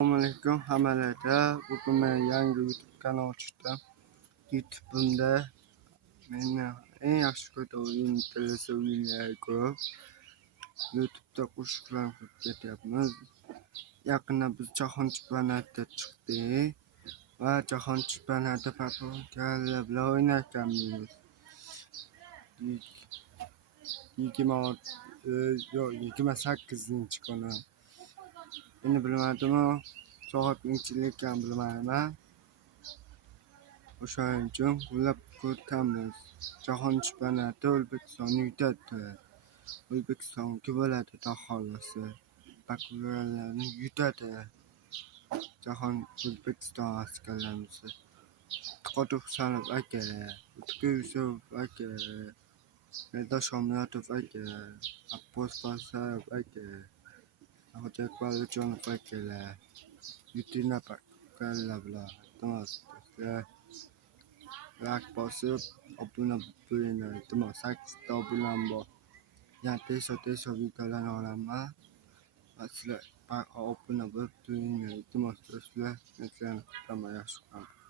Assalomu alaykum hammalarga. Bugun men yangi YouTube kanal ochdim. YouTube'imda meni eng yaxshi ko'radigan televideniyelar ko'p. YouTube'da qo'shiqlar qilib ketyapmiz. Yaqinda biz jahon chempionatiga chiqdik va jahon chempionati portugaliyalar bilan o'ynayotganmiz. 28-kuni. Endi bilmadimmi, soat nechalik ekan bilmayman. O'shaning uchun qo'llab ko'ramiz. Jahon chempionati O'zbekistonni yutadi. O'zbekistonga bo'ladi xohlasa. Portugaliyalarni yutadi. Jahon O'zbekiston askarlarimiz. Qodir Husanov aka, O'tkir Yusuf aka, Eldor Shomurodov aka, Abbos Parsayev aka, Hoji Akbarjonov akalar, Yutina Portugaliyalar bilan like bosib, obuna bo'linglar. Iltimos 8 ta obunam bor. Yana tez videolarni olaman. Sizlar obuna bo'lib turinglar. Iltimos do'stlar, sizlarni kutaman yaxshi.